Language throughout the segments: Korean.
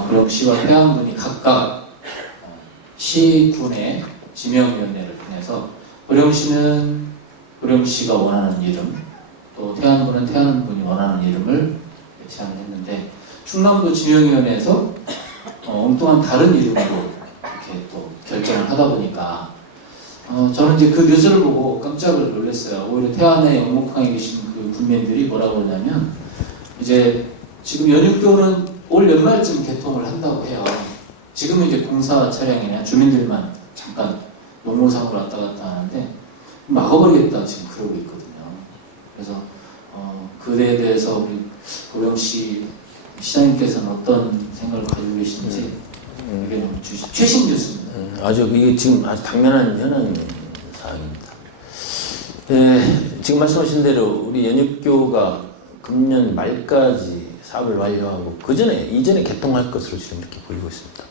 보령시와 태안군이 각각 시군의 지명위원회를 통해서 보령시는 보령시가 원하는 이름, 또 태안군은 태안군이 원하는 이름을 제안을 했는데 충남도 지명위원회에서 엉뚱한 다른 이름으로 이렇게 또 결정을 하다 보니까 저는 이제 그 뉴스를 보고 깜짝을 놀랐어요. 오히려 태안에 영목항에 계신 그 군민들이 뭐라고 하냐면 이제 지금 연육교는 올 연말쯤 개통을 한다고 해요. 지금은 이제 공사 차량이나 주민들만 잠깐 농무상으로 왔다 갔다 하는데 막아버리겠다 지금 그러고 있거든요. 그래서 그에 대해서 우리 보령시 시장님께서는 어떤 생각을 가지고 계신지 의견을 주시죠. 최신 뉴스입니다. 아주 이게 지금 아주 당면한 현안 사항입니다. 지금 말씀하신 대로 우리 연육교가 금년 말까지 사업을 완료하고 이전에 개통할 것으로 지금 이렇게 보이고 있습니다.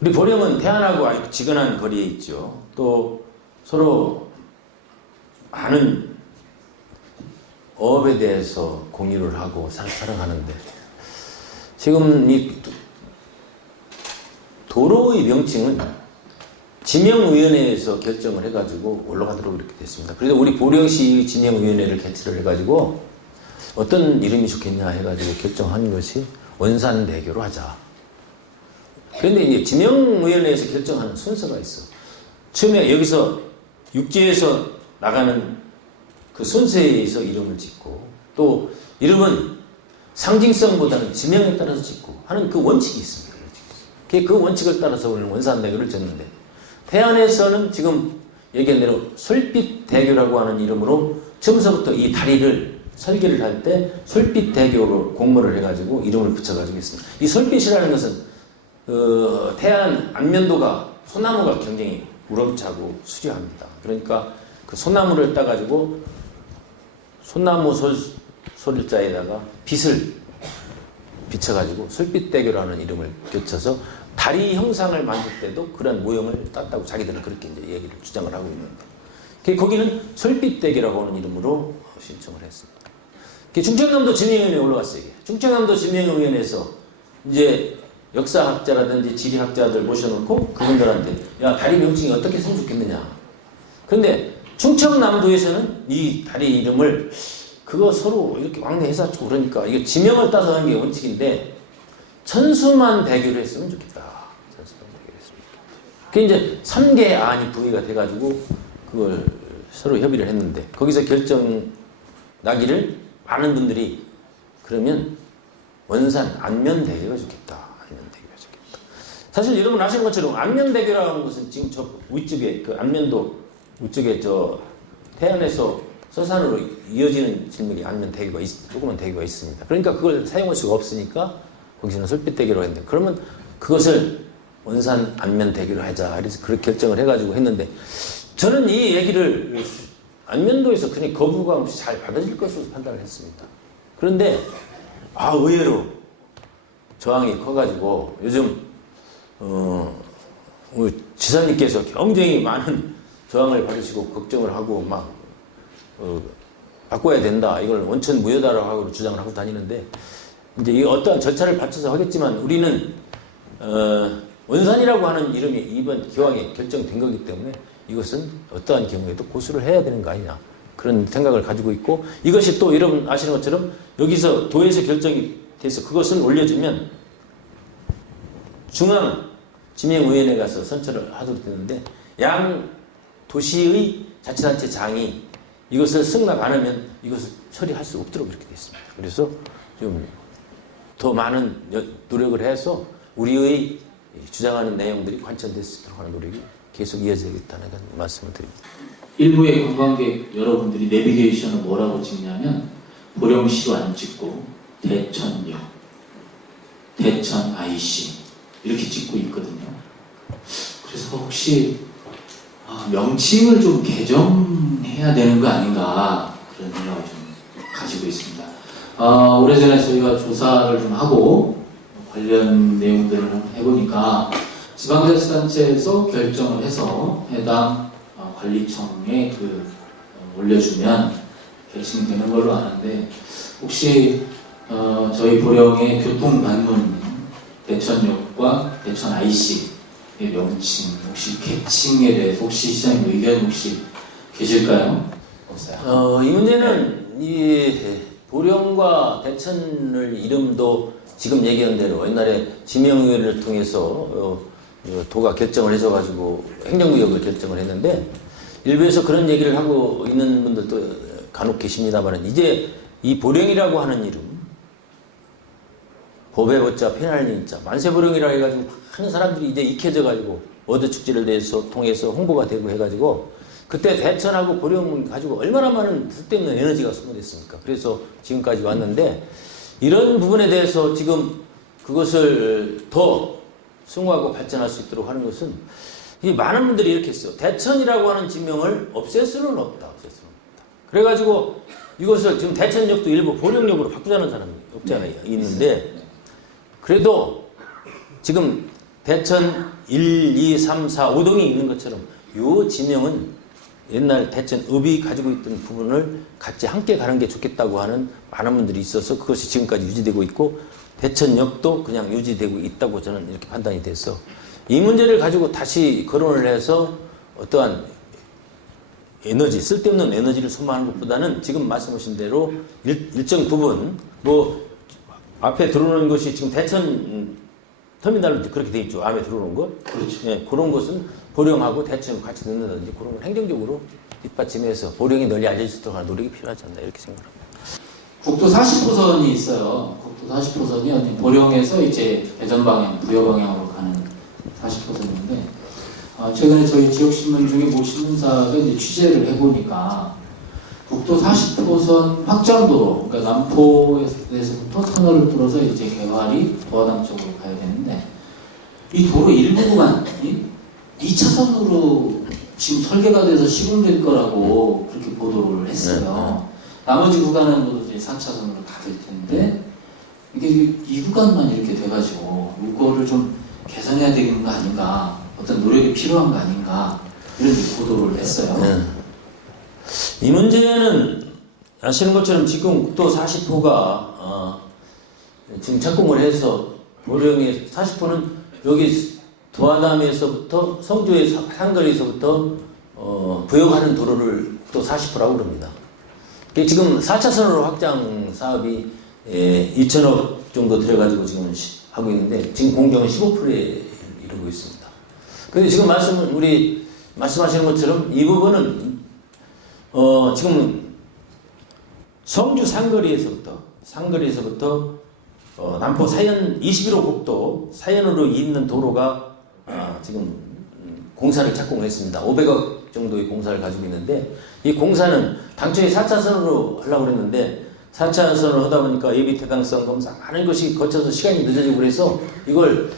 우리 보령은 태안하고 아주 지근한 거리에 있죠. 또 서로 많은 어업에 대해서 공유를 하고 살아가는데 지금 이 도로의 명칭은 지명위원회에서 결정을 해가지고 올라가도록 이렇게 됐습니다. 그래서 우리 보령시 지명위원회를 개최를 해가지고 어떤 이름이 좋겠냐 해가지고 결정한 것이 원산대교로 하자. 그런데 이제 지명위원회에서 결정하는 순서가 있어. 처음에 여기서 육지에서 나가는 그 순서에 의해서 이름을 짓고 또 이름은 상징성보다는 지명에 따라서 짓고 하는 그 원칙이 있습니다. 그 원칙을 따라서 오늘 원산대교를 졌는데 태안에서는 지금 얘기한 대로 솔빛대교라고 하는 이름으로 처음서부터 이 다리를 설계를 할 때 솔빛대교로 공모를 해가지고 이름을 붙여가지고 있습니다. 이 솔빛이라는 것은 태안 안면도가 소나무가 굉장히 우렁차고 수려합니다. 그러니까 그 소나무를 따가지고 소나무 소리자에다가 빛을 비춰가지고 솔빛대교라는 이름을 겹쳐서 다리 형상을 만들 때도 그런 모형을 땄다고 자기들은 그렇게 이제 얘기를 주장을 하고 있는데 거기는 솔빛대교라고 하는 이름으로 신청을 했습니다. 충청남도 지명위원회에 올라갔어요. 충청남도 지명위원회에서 이제 역사학자라든지 지리학자들 모셔놓고 그분들한테 야 다리 명칭이 어떻게 했으면 좋겠느냐. 그런데 충청남도에서는 이 다리 이름을 그거 서로 이렇게 왕래해서 그러니까 이게 지명을 따서 하는 게 원칙인데 천수만 대교를 했으면 좋겠다. 천수만 대교를 했습니다. 그게 이제 3개 안이 부의가 돼가지고 그걸 서로 협의를 했는데 거기서 결정 나기를 많은 분들이 그러면 원산 안면대교가 좋겠다. 안면대교가 좋겠다. 사실 여러분 아시는 것처럼 안면대교라고 하는 것은 지금 저 위쪽에 그 안면도 위쪽에 저 태안에서 서산으로 이어지는 질맥이 안면대교가 조그만 대교가 있습니다. 그러니까 그걸 사용할 수가 없으니까 거기서는 솔빛대교로 했는데 그러면 그것을 원산 안면대교로 하자. 그래서 그렇게 결정을 해가지고 했는데 저는 이 얘기를 안면도에서 그냥 거부감 없이 잘 받아질 것으로 판단을 했습니다. 그런데 의외로 저항이 커가지고 요즘 우리 지사님께서 굉장히 많은 저항을 받으시고 걱정을 하고 막 바꿔야 된다. 이걸 원천 무효다라고 하고 주장을 하고 다니는데 이제 이 어떠한 절차를 받쳐서 하겠지만 우리는 원산이라고 하는 이름이 이번 기왕에 결정된 거기 때문에 이것은 어떠한 경우에도 고수를 해야 되는 거 아니냐 그런 생각을 가지고 있고 이것이 또 여러분 아시는 것처럼 여기서 도에서 결정이 돼서 그것을 올려주면 중앙 지명위원회 가서 선처를 하도록 되는데 양 도시의 자치단체 장이 이것을 승낙 안 하면 이것을 처리할 수 없도록 이렇게 되어 있습니다. 그래서 좀 더 많은 노력을 해서 우리의 주장하는 내용들이 관철될 수 있도록 하는 노력이 계속 이어져야겠다는 말씀을 드립니다. 일부의 관광객 여러분들이 내비게이션을 뭐라고 찍냐면 보령시로 안 찍고 대천역, 대천 IC 이렇게 찍고 있거든요. 그래서 혹시 명칭을 좀 개정해야 되는 거 아닌가 그런 생각을 좀 가지고 있습니다. 오래전에 저희가 조사를 좀 하고 관련 내용들을 해보니까 지방자치단체에서 결정을 해서 해당 관리청에 올려주면 결정이 되는 걸로 아는데 혹시 저희 보령의 교통반문 대천역과 대천 IC의 명칭, 혹시 계칭에 대해서 혹시 시장님 의견 혹시 계실까요? 없어요. 이 문제는 이 보령과 대천을 이름도 지금 얘기한 대로 옛날에 지명위원회를 통해서 도가 결정을 해줘가지고 행정구역을 결정을 했는데 일부에서 그런 얘기를 하고 있는 분들도 간혹 계십니다만 이제 이 보령이라고 하는 이름 법의 법자 페날린자 만세보령이라 해가지고 많은 사람들이 이제 익혀져가지고 어드축제를 통해서 홍보가 되고 해가지고 그때 대천하고 보령을 가지고 얼마나 많은 쓸데없는 에너지가 소모됐습니까? 그래서 지금까지 왔는데 이런 부분에 대해서 지금 그것을 더 승화하고 발전할 수 있도록 하는 것은 이 많은 분들이 이렇게 했어요. 대천이라고 하는 지명을 없앨 수는 없다. 없앨 수는 없다. 그래가지고 이것을 지금 대천역도 일부 보령역으로 바꾸자는 사람이 없잖아요. 있는데 그래도 지금 대천 1, 2, 3, 4, 5동이 있는 것처럼 이 지명은 옛날 대천읍이 가지고 있던 부분을 같이 함께 가는 게 좋겠다고 하는 많은 분들이 있어서 그것이 지금까지 유지되고 있고 대천역도 그냥 유지되고 있다고 저는 이렇게 판단이 돼서 이 문제를 가지고 다시 거론을 해서 어떠한 에너지, 쓸데없는 에너지를 소모하는 것보다는 지금 말씀하신 대로 일정 부분 뭐 앞에 들어오는 것이 지금 대천 터미널로 그렇게 돼 있죠. 안에 들어오는 것. 그렇죠. 예, 그런 것은 보령하고 대천 같이 넣는다든지 그런 걸 행정적으로 뒷받침해서 보령이 널리 알려질 수 있도록 하는 노력이 필요하지 않나 이렇게 생각합니다. 국도 40호선이 있어요. 국도 40호선이 보령에서 이제 대전 방향, 부여 방향으로 가는 40호선인데 최근에 저희 지역신문 중에 모 신문사가 이제 취재를 해보니까 국도 40호선 확장도로, 그러니까 남포에서부터 터널을 뚫어서 이제 개활이 도화당 쪽으로 가야 되는데 이 도로 일부 구간이 2차선으로 지금 설계가 돼서 시공될 거라고 그렇게 보도를 했어요. 나머지 구간은 모두 이제 4차선으로 다 될 텐데 이게 이 구간만 이렇게 돼가지고 이거를 좀 개선해야 되는 거 아닌가, 어떤 노력이 필요한 거 아닌가 이런 보도를 했어요. 이 문제는 아시는 것처럼 지금 국도 40호가 지금 착공을 해서 보령의 40호는 여기 도하남에서부터 성주의 상거리에서부터 부여가는 도로를 또 40호라고 그럽니다. 지금 4차선으로 확장 사업이 2천억 정도 들어가지고 지금 하고 있는데 지금 공정은 15%에 이르고 있습니다. 그런데 지금 우리 말씀하시는 것처럼 이 부분은 지금 성주 상거리에서부터 남포 사연 21호 국도 사연으로 잇는 도로가 지금 공사를 착공했습니다. 500억 정도의 공사를 가지고 있는데 이 공사는 당초에 4차선으로 하려고 했는데 4차선으로 하다 보니까 예비 타당성 검사 많은 것이 거쳐서 시간이 늦어지고 그래서 이걸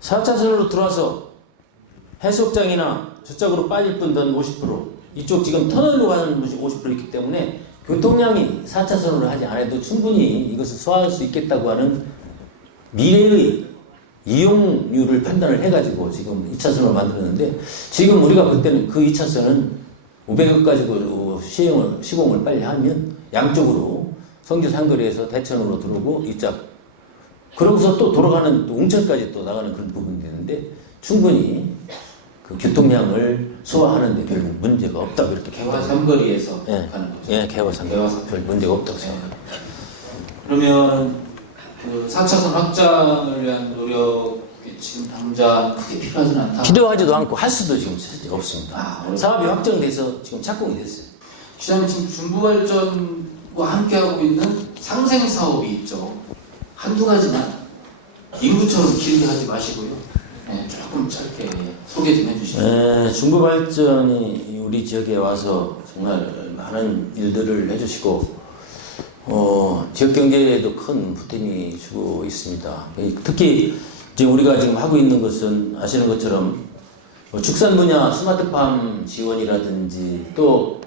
4차선으로 들어와서 해수욕장이나 저쪽으로 빠질 분들은 50% 이쪽 지금 터널로 가는 것이 50% 있기 때문에 교통량이 4차선으로 하지 않아도 충분히 이것을 소화할 수 있겠다고 하는 미래의 이용률을 판단을 해가지고 지금 2차선으로 만들었는데 지금 우리가 볼 때는 그 2차선은 500억 가지고 시공을 빨리 하면 양쪽으로 성주 상거리에서 대천으로 들어오고 이쪽 그러고서 또 돌아가는 또 웅천까지 또 나가는 그런 부분이 되는데 충분히 그 교통량을 소화하는데 별로 문제가 없다고 이렇게 개화 삼거리에서 예, 가는 거죠. 예, 개화 삼거리 별 문제가 없다고 생각합니다. 그러면 그 4차선 확장을 위한 노력이 지금 당장 크게 필요하지는 않다. 필요하지도 않고 할 수도 지금 없습니다. 어렵다. 사업이 확정돼서 지금 착공이 됐어요. 시장님 지금 중부발전과 함께하고 있는 상생 사업이 있죠. 한두 가지만 인구처럼 길게 하지 마시고요. 네, 조금 짧게 소개 좀 해주시죠. 중부발전이 우리 지역에 와서 정말 많은 일들을 해주시고 지역 경제에도 큰 보탬이 주고 있습니다. 특히 지금 우리가 지금 하고 있는 것은 아시는 것처럼 축산 분야 스마트팜 지원이라든지 또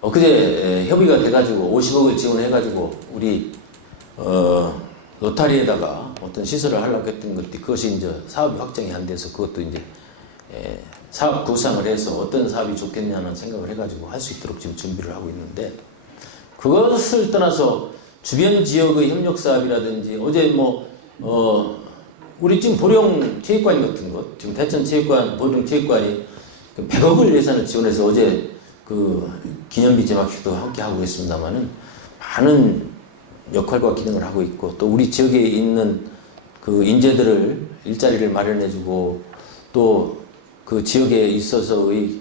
엊그제 협의가 돼가지고 50억을 지원해가지고 우리 로타리에다가 어떤 시설을 하려고 했던 것들이 그것이 이제 사업이 확정이 안 돼서 그것도 이제 사업 구상을 해서 어떤 사업이 좋겠냐는 생각을 해가지고 할 수 있도록 지금 준비를 하고 있는데 그것을 떠나서 주변 지역의 협력 사업이라든지 어제 우리 지금 보령 체육관 같은 것, 지금 대천 체육관, 보령 체육관이 100억을 예산을 지원해서 어제 그 기념비 제막식도 함께 하고 있습니다만은 많은 역할과 기능을 하고 있고 또 우리 지역에 있는 그 인재들을 일자리를 마련해주고 또 그 지역에 있어서의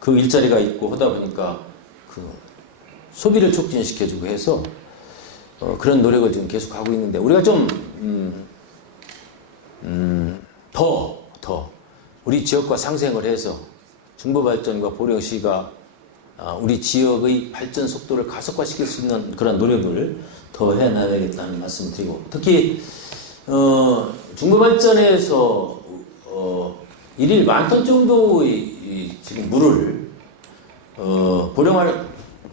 그 일자리가 있고 하다 보니까 그 소비를 촉진시켜주고 해서 그런 노력을 지금 계속 하고 있는데 우리가 좀 더 우리 지역과 상생을 해서 중부발전과 보령시가 우리 지역의 발전 속도를 가속화시킬 수 있는 그런 노력을 더 해나가야겠다는 말씀을 드리고 특히 중부발전에서 일일 10,000톤 정도의 지금 물을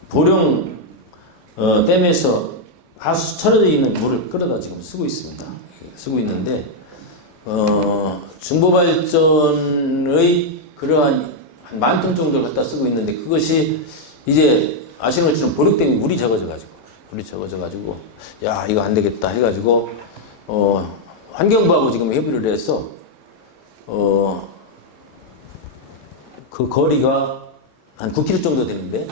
보령 댐에서 하수 처려져 있는 물을 끌어다 지금 쓰고 있습니다. 쓰고 있는데 중부발전의 그러한 한 10,000톤 정도를 갖다 쓰고 있는데 그것이 이제 아시는 것처럼 보령댐이 물이 적어져가지고 야 이거 안 되겠다 해가지고 환경부하고 지금 협의를 해서 그 거리가 한 9km 정도 되는데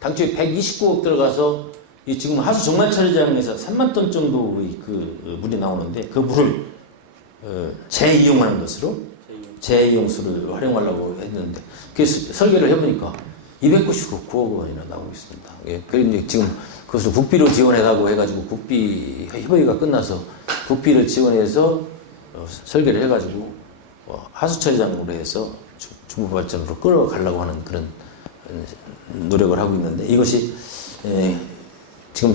당초에 129억 들어가서 이 지금 하수 정말 처리장에서 3만 톤 정도의 그 물이 나오는데 그 물을 재이용하는 것으로 재이용수를 활용하려고 했는데 그래서 설계를 해보니까 299억 원이나 나오고 있습니다. 예, 그런데 지금 그것을 국비로 지원해라고 해가지고 국비 협의가 끝나서 국비를 지원해서 설계를 해가지고 하수처리장으로 해서 중부발전으로 끌어가려고 하는 그런 노력을 하고 있는데 이것이 지금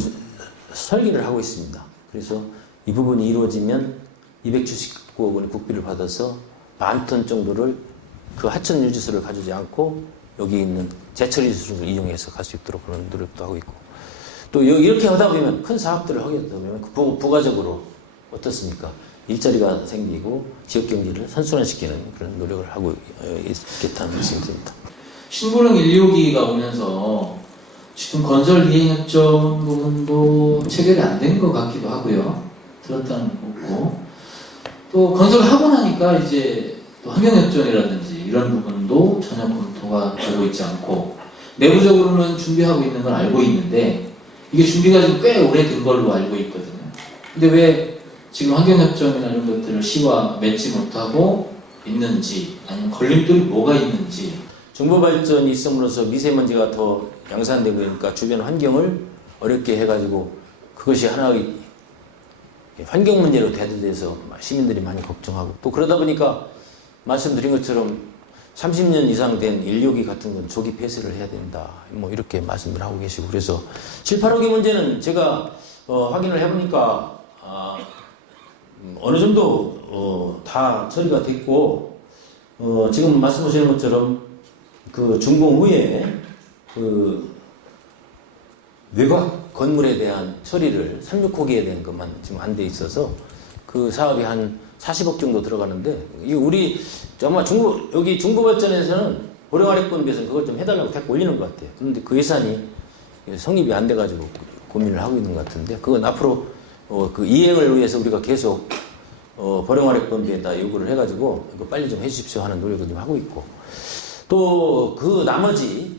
설계를 하고 있습니다. 그래서 이 부분이 이루어지면 279억 원의 국비를 받아서 10,000톤 정도를 그 하천 유지수를 가지지 않고 여기 있는 제철 유지수를 이용해서 갈 수 있도록 그런 노력도 하고 있고 또 이렇게 하다 보면 큰 사업들을 하게 되다 보면 부가적으로 어떻습니까? 일자리가 생기고 지역 경제를 선순환시키는 그런 노력을 하고 있겠다는 말씀드립니다. 신보령 1.25기가 오면서 지금 건설 이행협정 부분도 체결이 안 된 것 같기도 하고요. 들었다는 거고 또 건설하고 나니까 이제 또 환경협정이라든지 이런 부분도 전혀 검토가 되고 있지 않고 내부적으로는 준비하고 있는 걸 알고 있는데 이게 준비가 좀 꽤 오래된 걸로 알고 있거든요. 근데 왜 지금 환경협정이나 이런 것들을 시와 맺지 못하고 있는지 아니면 걸림돌이 뭐가 있는지 중부발전이 있음으로써 미세먼지가 더 양산되고 있으니까 주변 환경을 어렵게 해가지고 그것이 하나의 환경 문제로 대두돼서 시민들이 많이 걱정하고 또 그러다 보니까 말씀드린 것처럼 30년 이상 된 인력이 같은 건 조기 폐쇄를 해야 된다. 뭐 이렇게 말씀을 하고 계시고 그래서 7, 8억의 문제는 제가 확인을 해보니까 어느 정도 다 처리가 됐고 지금 말씀하시는 것처럼 그 준공 후에 그 외곽 건물에 대한 처리를 36호기에 대한 것만 지금 안 돼 있어서 그 사업이 한 40억 정도 들어가는데 우리 아마 여기 중부발전에서는 보령아래권비에서는 그걸 좀 해달라고 자꾸 올리는 것 같아요. 그런데 그 예산이 성립이 안 돼가지고 고민을 하고 있는 것 같은데 그건 앞으로 그 이행을 위해서 우리가 계속 보령아래권비에다 요구를 해가지고 이거 빨리 좀 해주십시오 하는 노력을 좀 하고 있고 또 그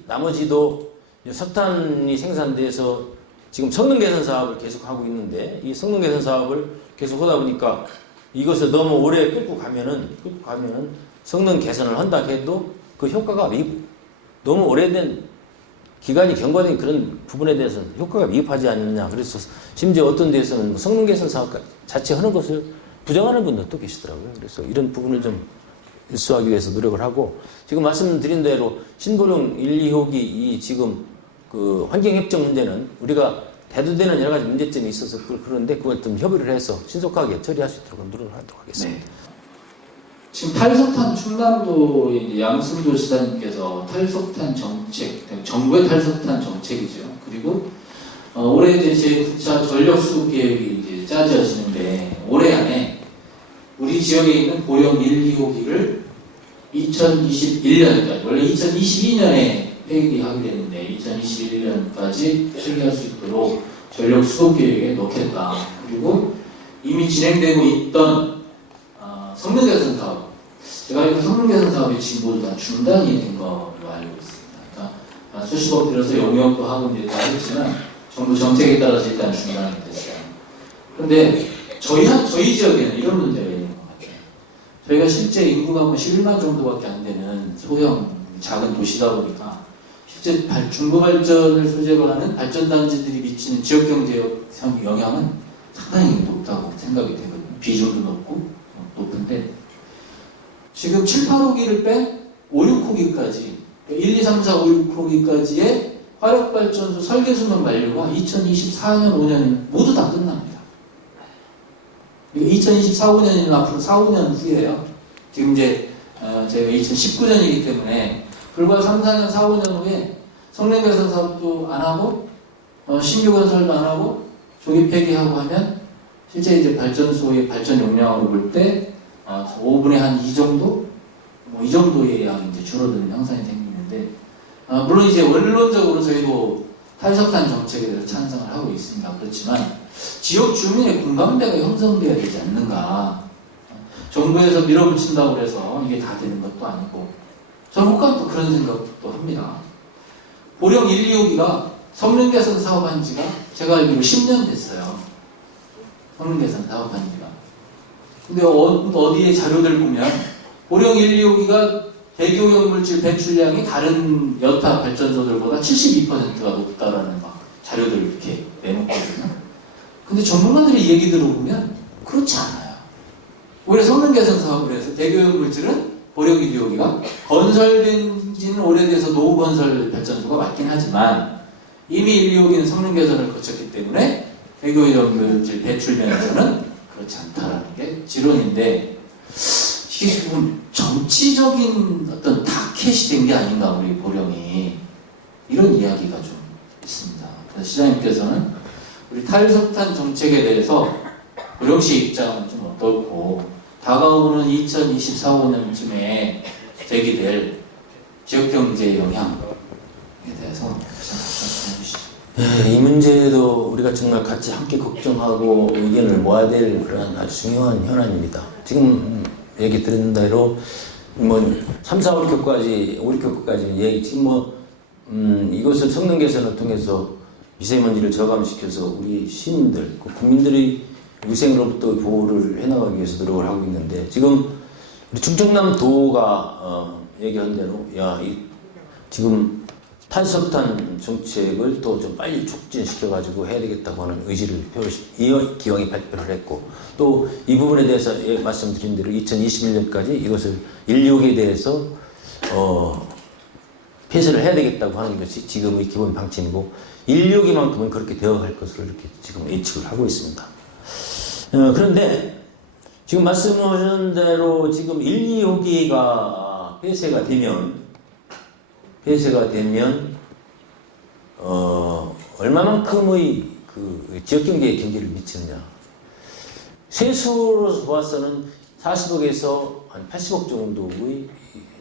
나머지도 석탄이 생산돼서 지금 성능 개선 사업을 계속 하고 있는데 이 성능 개선 사업을 계속 하다 보니까 이것을 너무 오래 끌고 가면은 성능 개선을 한다 해도 그 효과가 너무 오래된 기간이 경과된 그런 부분에 대해서는 효과가 미흡하지 않느냐. 그래서 심지어 어떤 데에서는 성능 개선 사업 자체 하는 것을 부정하는 분들도 계시더라고요. 그래서 이런 부분을 좀 일수하기 위해서 노력을 하고 지금 말씀드린 대로 신보령 1, 2호기 이 지금 그 환경협정 문제는 우리가 대두되는 여러 가지 문제점이 있어서 그런데 그걸 좀 협의를 해서 신속하게 처리할 수 있도록 노력을 하도록 하겠습니다. 네. 지금 탈석탄 충남도 이제 양승조 지사님께서 탈석탄 정책, 정부의 탈석탄 정책이죠. 그리고 올해 제9차 전력수급 계획이 이제 짜져지는데 올해 안에 우리 지역에 있는 보령 1, 2호기를 2021년까지 원래 2022년에 폐기하게 되는데 2021년까지 폐기할 수 있도록 전력 수급 계획에 넣겠다. 그리고 이미 진행되고 있던 성능 개선 사업, 제가 알기로 성능 개선 사업이 지금 모두 다 중단이 된 걸로 알고 있습니다. 그러니까 수십억 들여서 용역도 하고 이제 다 했지만 정부 정책에 따라서 일단 중단이 됐어요. 그런데 저희 지역에는 이런 문제가 있는 것 같아요. 저희가 실제 인구가 뭐 11만 정도밖에 안 되는 소형 작은 도시다 보니까 실제 중부 발전을 소재로 하는 발전단지들이 미치는 지역 경제 영향은 상당히 높다고 생각이 되거든요. 비중도 높은데 지금 7, 8호기를 뺀 5, 6호기까지 1, 2, 3, 4, 5, 6호기까지의 화력발전소 설계수명 만료가 2024년, 5년 모두 다 끝납니다. 2024, 5년이면 앞으로 4, 5년 후에요. 지금 이제 저희가 2019년이기 때문에 불과 3, 4년, 4, 5년 후에 성능 개선 사업도 안 하고 신규 건설도 안 하고 조기 폐기하고 하면 실제 이제 발전소의 발전 용량으로 볼 때 5분의 한 2 정도? 뭐 이 정도의 양이 이제 줄어드는 형상이 생기는데 물론 이제 원론적으로 저희도 탈석탄 정책에 대해서 찬성을 하고 있습니다. 그렇지만 지역 주민의 공감대가 형성돼야 되지 않는가. 정부에서 밀어붙인다고 해서 이게 다 되는 것도 아니고 저는 혹간 또 그런 생각도 합니다. 보령 1, 2호기가 성능 개선 사업한 지가 제가 알기로 10년 됐어요. 성능 개선 사업한 지가. 근데 어디에 자료들 보면 보령 1, 2호기가 대기오염 물질 배출량이 다른 여타 발전소들보다 72%가 높다라는 막 자료들을 이렇게 내놓거든요. 근데 전문가들의 얘기 들어보면 그렇지 않아요. 오히려 성능 개선 사업을 해서 대기오염 물질은 보령 1, 2호기가 건설된 지는 오래돼서 노후 건설 발전소가 맞긴 하지만 이미 1, 2호기는 성능 개선을 거쳤기 때문에 대기오염 물질 배출 면에서는 그렇지 않다라는 게 지론인데 이게 지금 정치적인 어떤 타켓이 된 게 아닌가 우리 보령이 이런 이야기가 좀 있습니다. 그래서 시장님께서는 우리 탈석탄 정책에 대해서 보령시 입장은 좀 어떻고 다가오는 2024, 5년쯤에 제기될 지역경제 영향에 대해서 말씀해 주시죠. 이 문제도 우리가 정말 같이 함께 걱정하고 의견을 모아야 될 그런 아주 중요한 현안입니다. 지금 얘기 들은 대로 뭐 3, 4, 5, 6호까지 얘기 지금 이것을 성능 개선을 통해서 미세먼지를 저감시켜서 우리 시민들, 국민들의 위생으로부터 보호를 해나가기 위해서 노력을 하고 있는데 지금 우리 충청남도가 얘기한 대로 지금 탈석탄 정책을 또 좀 빨리 촉진시켜가지고 해야 되겠다고 하는 의지를 기왕에 발표를 했고 또 이 부분에 대해서 말씀드린 대로 2021년까지 이것을 인력에 대해서 폐쇄를 해야 되겠다고 하는 것이 지금의 기본 방침이고 인력이만큼은 그렇게 되어갈 것으로 이렇게 지금 예측을 하고 있습니다. 그런데 지금 말씀하신 대로 지금 1, 2호기가 폐쇄가 되면 얼마만큼의 그 지역경제에 경제를 미치느냐. 세수로 봐서는 40억에서 한 80억 정도의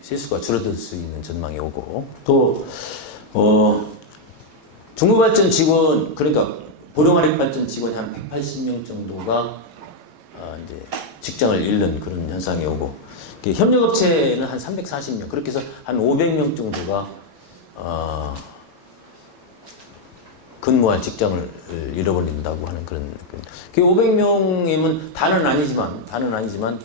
세수가 줄어들 수 있는 전망이 오고 또 중부발전 직원 그러니까 보령화력발전 직원이 한 180명 정도가 이제 직장을 잃는 그런 현상이 오고 협력업체는 한 340명 그렇게 해서 한 500명 정도가 근무할 직장을 잃어버린다고 하는 그런 그 500명이면 다는 아니지만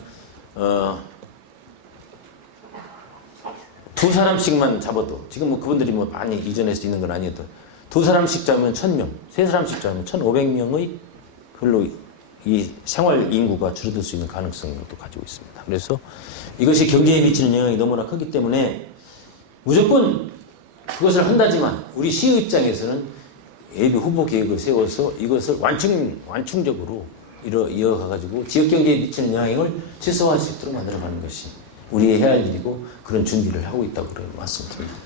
두 사람씩만 잡아도 지금 뭐 그분들이 뭐 많이 이전해서 있는 건 아니어도 두 사람씩 잡으면 1000명, 세 사람씩 잡으면 1500명의 글로 이 생활 인구가 줄어들 수 있는 가능성을 또 가지고 있습니다. 그래서 이것이 경제에 미치는 영향이 너무나 크기 때문에 무조건 그것을 한다지만 우리 시 입장에서는 예비 후보 계획을 세워서 이것을 완충적으로 이어가가지고 지역경제에 미치는 영향을 최소화할 수 있도록 만들어가는 것이 우리의 해야 할 일이고 그런 준비를 하고 있다고 말씀드립니다.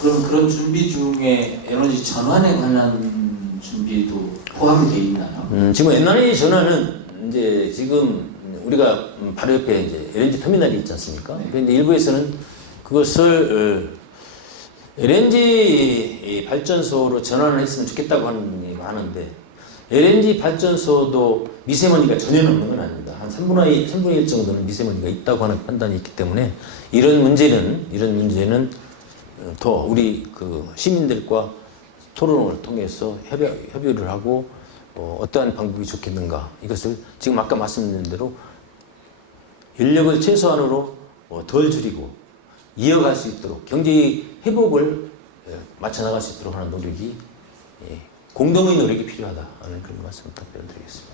그럼 그런 준비 중에 에너지 전환에 관한 준비도 포함이 되어 있나요? 지금 에너지 전환은 이제 지금 우리가 바로 옆에 이제 LNG 터미널이 있지 않습니까? 네. 그런데 일부에서는 그것을 LNG 발전소로 전환을 했으면 좋겠다고 하는 많은데 LNG 발전소도 미세먼지가 전혀 없는 건 아닙니다. 한 3분의 1 정도는 미세먼지가 있다고 하는 판단이 있기 때문에 이런 문제는 더 우리 그 시민들과 토론을 통해서 협의를 하고 어떠한 방법이 좋겠는가 이것을 지금 아까 말씀드린 대로 인력을 최소한으로 덜 줄이고 이어갈 수 있도록 경제 회복을 맞춰 나갈 수 있도록 하는 노력이 공동의 노력이 필요하다는 그런 말씀을 드리겠습니다.